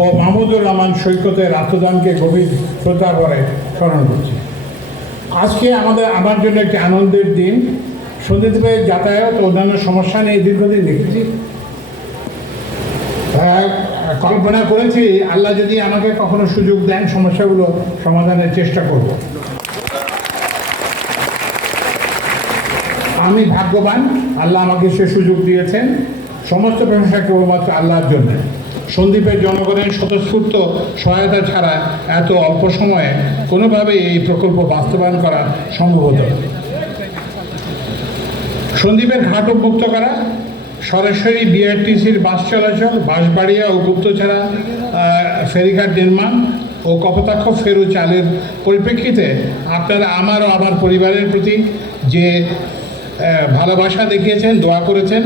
ও মাহমুদুর রহমান সৈকতের আত্মদানকে গভীর শ্রদ্ধা করে স্মরণ করছি। আজকে আমার জন্য একটি আনন্দের দিন। সন্ধিদ্বীপে যাতায়াত ও অন্যান্য সমস্যা নিয়ে দীর্ঘদিন দেখেছি। কল্পনা করেছি আল্লাহ যদি আমাকে কখনো সুযোগ দেন সমস্যাগুলো সমাধানের চেষ্টা করব। আমি ভাগ্যবান, আল্লাহ আমাকে সে সুযোগ দিয়েছেন। সমস্ত প্রশংসা কেবলমাত্র আল্লাহর জন্য। সন্দ্বীপের জনগণের স্বতঃস্ফূর্ত সহায়তা ছাড়া এত অল্প সময়ে কোনোভাবেই এই প্রকল্প বাস্তবায়ন করা সম্ভব হতো না। সন্দ্বীপের ঘাট উন্মুক্ত করা, সরাসরি বিআরটিসির বাস চলাচল, বাঁশবাড়িয়া ও গুপ্তছড়া ফেরিঘাট নির্মাণ ও কপোতাক্ষ ফেরু চালের পরিপ্রেক্ষিতে আপনারা আমার ও আমার পরিবারের প্রতি যে ভালোবাসা দেখিয়েছেন, দোয়া করেছেন,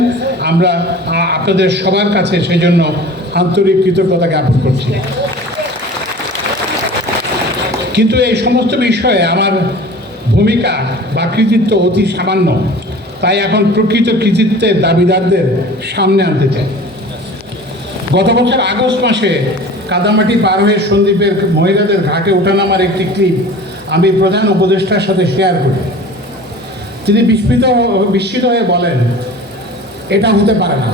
আমরা আপনাদের সবার কাছে সেজন্য আন্তরিক কৃতজ্ঞতা জ্ঞাপন করছি। কিন্তু এই সমস্ত বিষয়ে আমার ভূমিকা বা কৃতিত্ব অতি সামান্য। তাই এখন প্রকৃত কৃতিত্বের দাবিদারদের সামনে আনতে চাই। গত বছর আগস্ট মাসে কাদামাটি পার হয়ে সন্দ্বীপের মহিলাদের ঘাটে ওঠানামার একটি ক্লিপ আমি প্রধান উপদেষ্টার সাথে শেয়ার করি। তিনি বিস্মিত হয়ে বলেন, এটা হতে পারে না,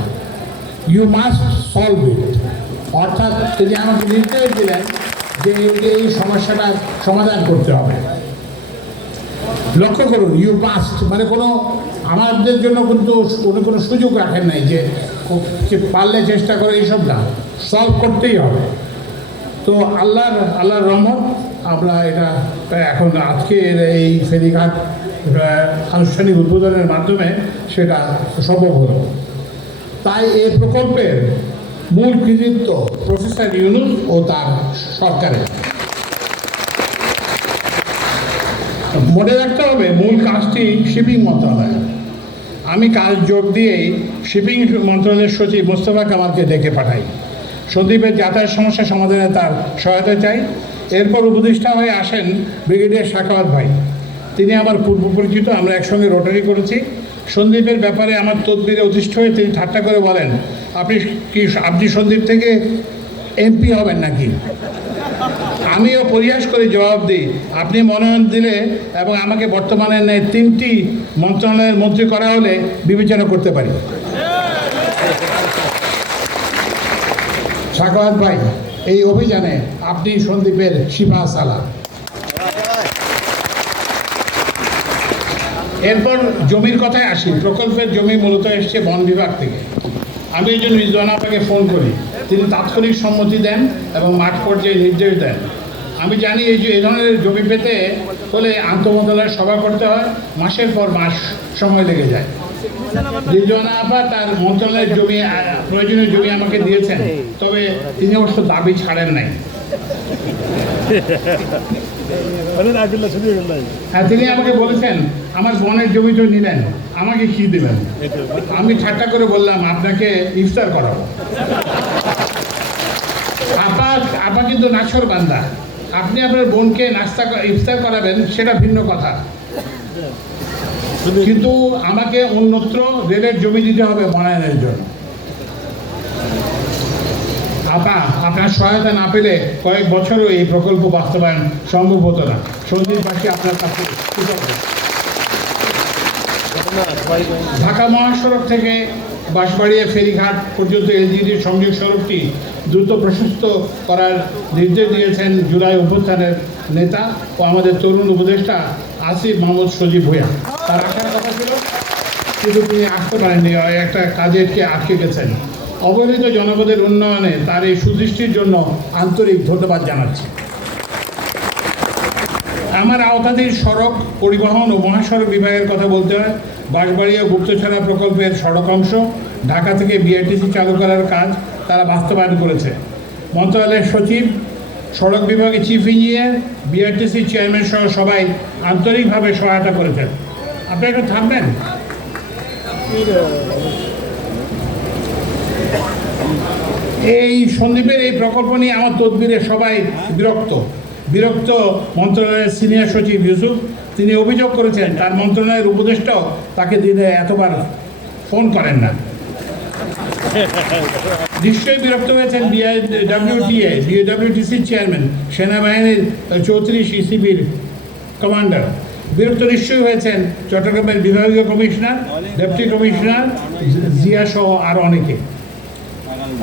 ইউ মাস্ট সলভ ইট। অর্থাৎ তিনি আমাকে নির্দেশ দিলেন যে এই সমস্যাটার সমাধান করতে হবে। লক্ষ্য করুন, ইউ মাস্ট মানে আমাদের জন্য কিন্তু কোনো সুযোগ রাখেন নাই যে পারলে চেষ্টা করে, এইসব না, সলভ করতেই হবে। তো আল্লাহর রহমত আমরা এটা এখন আজকের এই ফেরিঘাট আনুষ্ঠানিক উদ্বোধনের মাধ্যমে সেটা সম্ভব হলো। তাই এই প্রকল্পের মূল কৃতিত্ব প্রফেসর ইউনূস ও তার সরকারের। মনে রাখতে হবে মূল কাজটি শিপিং মন্ত্রণালয়। আমি কাজ যোগ দিয়েই শিপিং মন্ত্রণালয়ের সচিব মোস্তফা কামালকে ডেকে পাঠাই। সন্দ্বীপের যাতায়াত সমস্যা সমাধানে তার সহায়তা চাই। এরপর উপদেষ্টা হয়ে আসেন ব্রিগেডিয়ার সাখাওয়াত ভাই। তিনি আমার পূর্ব পরিচিত, আমরা একসঙ্গে রোটারি করেছি। সন্দ্বীপের ব্যাপারে আমার তদবিরে অতিষ্ঠ হয়ে তিনি ঠাট্টা করে বলেন, আপনি সন্দ্বীপ থেকে এমপি হবেন নাকি? আমিও পরিহাস করে জবাব দিই, আপনি মনোনয়ন দিলে এবং আমাকে বর্তমানে 3টি মন্ত্রণালয়ের মন্ত্রী করা হলে বিবেচনা করতে পারি। সাখাওয়াত ভাই, এই অভিযানে আপনি সন্দ্বীপের শিফা সালাম। এরপর জমির কথায় আসি। প্রকল্পের জমি মূলত এসছে বন বিভাগ থেকে। আমি এই জন্য রিজওয়ানা আপাকে ফোন করি, তিনি তাৎক্ষণিক সম্মতি দেন এবং মাঠ পর্যায়ে নির্দেশ দেন। আমি জানি এই ধরনের জমি পেতে হলে আন্তঃমন্ত্রণালয়ের সভা করতে হয়, মাসের পর মাস সময় লেগে যায়। রিজওয়ানা আপা তার মন্ত্রণালয়ের জমি, প্রয়োজনীয় জমি আমাকে দিয়েছেন, তবে তিনি অবশ্য দাবি ছাড়েন নাই। হ্যাঁ, তিনি আমাকে বলেছেন, আমার বনের জমি তো নিলেন, আমাকে কি দেবেন? আমি ঠাট্টা করে বললাম, আপনাকে ইফতার করাবো। আপা কিন্তু নাছর বান্দা। আপনি আপনার বোনকে ইফতার করাবেন সেটা ভিন্ন কথা, কিন্তু আমাকে অন্যত্র রেলের জমি দিতে হবে বনায়নের জন্য। আপনার সহায়তা না পেলে কয়েক বছরও এই প্রকল্প বাস্তবায়ন সম্ভব হতো না। সন্দ্বীপবাসী আপনার কাছে কৃতজ্ঞ। ঢাকা মহাসড়ক থেকে বাঁশবাড়িয়া ফেরিঘাট পর্যন্ত এলজিডির সংযোগ সড়কটি দ্রুত প্রশস্ত করার নির্দেশ দিয়েছেন জুলাই অভ্যুত্থানের নেতা ও আমাদের তরুণ উপদেষ্টা আসিফ মাহমুদ সজীব ভূঁইয়া। তার আসার কথা ছিল, কিন্তু তিনি আসতে পারেননি, একটা কাজে আটকে গেছেন। অবহেলিত জনপদের উন্নয়নে তার এই সুদৃষ্টির জন্য আন্তরিক ধন্যবাদ জানাচ্ছি। আমার আওতাধীন সড়ক পরিবহন ও মহাসড়ক বিভাগের কথা বলতে হয়। বাঁশবাড়িয়া গুপ্তছড়া প্রকল্পের সড়ক অংশ ঢাকা থেকে বিআরটিসি চালু করার কাজ তারা বাস্তবায়ন করেছে। মন্ত্রণালয়ের সচিব, সড়ক বিভাগের চিফ ইঞ্জিনিয়ার, বিআরটিসি চেয়ারম্যান সহ সবাই আন্তরিকভাবে সহায়তা করেছেন। আপনি একটু থামবেন। এই সন্দ্বীপের এই প্রকল্প নিয়ে আমার তদবিরে সবাই বিরক্ত মন্ত্রণালয়ের সিনিয়র সচিব ইউসুফ। তিনি অভিযোগ করেছেন তার মন্ত্রণালয়ের উপদেষ্টাও তাকে দিনে এতবার ফোন করেন না। নিশ্চয়ই বিরক্ত হয়েছেন বিআইডব্লিউটিসির চেয়ারম্যান, সেনাবাহিনীর 34 ইসিবির কমান্ডার। বিরক্ত নিশ্চয়ই হয়েছেন চট্টগ্রামের বিভাগীয় কমিশনার, ডেপুটি কমিশনার, জিয়া সহ আরও অনেকে।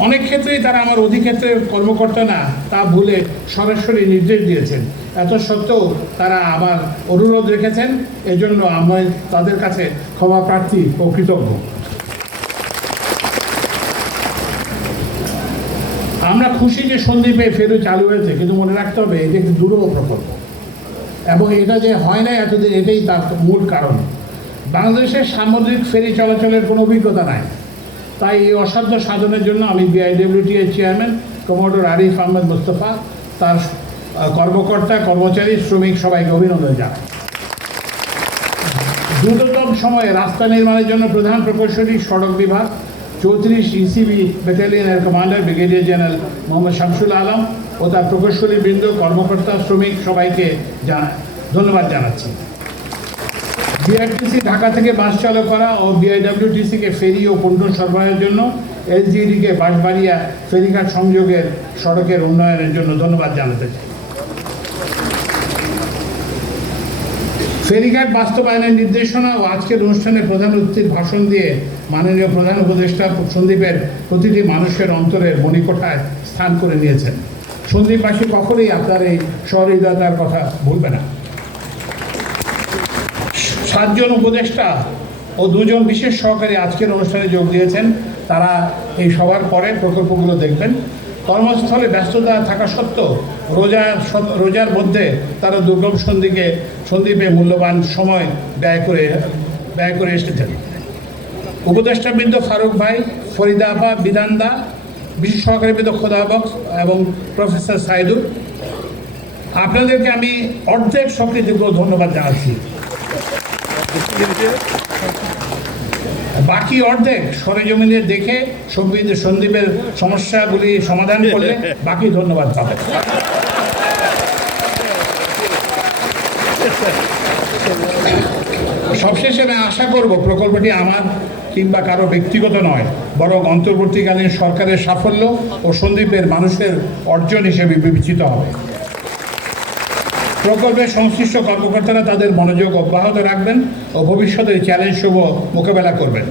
অনেক ক্ষেত্রেই তারা আমার অধিক্ষেত্রের কর্মকর্তা না তা ভুলে সরাসরি নির্দেশ দিয়েছেন। এত সত্ত্বেও তারা আমার অনুরোধ রেখেছেন, এজন্য আমি তাদের কাছে ক্ষমা প্রার্থী ও কৃতজ্ঞ। আমরা খুশি যে সন্দ্বীপে ফেরি চালু হয়েছে, কিন্তু মনে রাখতে হবে এটি একটি দুরূহ প্রকল্প এবং এটা যে হয় না এতদিন, এটাই তার মূল কারণ। বাংলাদেশের সামুদ্রিক ফেরি চলাচলের কোনো অভিজ্ঞতা নাই, তাই এই অসাধ্য সাধনের জন্য আমি বিআইডব্লিউটিএর চেয়ারম্যান কমোডোর আরিফ আহমেদ মোস্তফা, তার কর্মকর্তা, কর্মচারী, শ্রমিক সবাইকে অভিনন্দন জানাই। দ্রুততম সময়ে রাস্তা নির্মাণের জন্য প্রধান প্রকৌশলী, সড়ক বিভাগ, 34 ইসিবি ব্যাটালিয়নের commander brigadier general Mohammad Shamsul Alam ও তার প্রকৌশলী বৃন্দ, কর্মকর্তা, শ্রমিক সবাইকে ধন্যবাদ জানাচ্ছি। বিআরটিসি ঢাকা থেকে বাস চালু করা ও বিআইডব্লিউটিসিকে ফেরি ও পণ্য সরবরাহের জন্য এসজিডিকে বাঁশবাড়িয়া ফেরিঘাট সংযোগের সড়কের উন্নয়নের জন্য ধন্যবাদ জানাতে চাই। ফেরিঘাট বাস্তবায়নের নির্দেশনা ও আজকের অনুষ্ঠানে প্রধান অতিথির ভাষণ দিয়ে মাননীয় প্রধান উপদেষ্টা সন্দ্বীপের প্রতিটি মানুষের অন্তরের মণিকোঠায় স্থান করে নিয়েছেন। সন্দ্বীপবাসী কখনোই আপনার এই সহৃদয়তার কথা ভুলবে না। 7 জন উপদেষ্টা ও 2 জন বিশেষ সহকারী আজকের অনুষ্ঠানে যোগ দিয়েছেন। তারা এই সবার পরে প্রকল্পগুলো দেখবেন। কর্মস্থলে ব্যস্ততা থাকা সত্ত্বেও রোজার মধ্যে তারা দুর্গম সন্দ্বীপে মূল্যবান সময় ব্যয় করে এসেছেন। উপদেষ্টাবৃন্দ ফারুক ভাই, ফরিদা আপা, বিধানদা, বিশেষ সহকারীবৃন্দ খোদা বক্স এবং প্রফেসর সাইদুল, আপনাদেরকে আমি অর্ধেক স্বকৃতজ্ঞ ধন্যবাদ জানাচ্ছি। বাকি অর্ধেক সরেজমিনে দেখে সন্দ্বীপের সমস্যাগুলি সমাধান করলে বাকি ধন্যবাদ পাবেন। সবশেষে আমি আশা করব প্রকল্পটি আমার কিংবা কারো ব্যক্তিগত নয়, বরং অন্তর্বর্তীকালীন সরকারের সাফল্য ও সন্দ্বীপের মানুষের অর্জন হিসেবে বিবেচিত হবে। প্রকল্পের সংশ্লিষ্ট কর্মকর্তারা তাদের মনোযোগ অব্যাহত রাখবেন ও ভবিষ্যতের চ্যালেঞ্জসমূহ মোকাবেলা করবেন।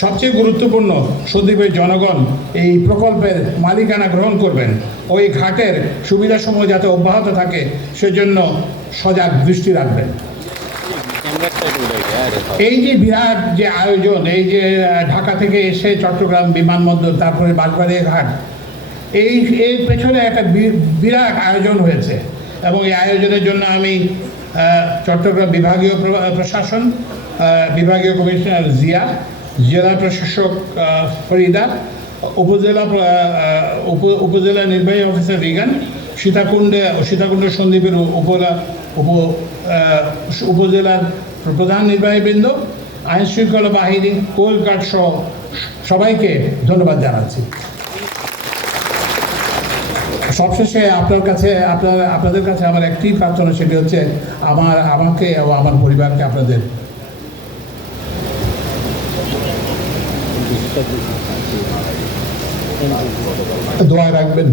সবচেয়ে গুরুত্বপূর্ণ, সন্দ্বীপের জনগণ এই প্রকল্পের মালিকানা গ্রহণ করবেন ও এই ঘাটের সুবিধাসমূহ যাতে অব্যাহত থাকে সেজন্য সজাগ দৃষ্টি রাখবেন। এই যে বিরাট যে আয়োজন, এই যে ঢাকা থেকে এসে চট্টগ্রাম বিমানবন্দর, তারপরে বাঁশবাড়িয়া ঘাট, এই পেছনে একটা বিরাট আয়োজন হয়েছে এবং এই আয়োজনের জন্য আমি চট্টগ্রাম বিভাগীয় প্রশাসন, বিভাগীয় কমিশনার জিয়া, জেলা প্রশাসক ফরিদা, উপজেলা নির্বাহী অফিসার রিগান, সীতাকুণ্ড সন্দ্বীপের উপজেলার প্রধান নির্বাহীবৃন্দ, আইন শৃঙ্খলা বাহিনী, কোস্ট গার্ড সহ সবাইকে ধন্যবাদ জানাচ্ছি। সবশেষে আপনাদের কাছে আমার একটি প্রার্থনা, সেটি হচ্ছে আমাকে ও আমার পরিবারকে আপনাদের দোয়ায় রাখবেন।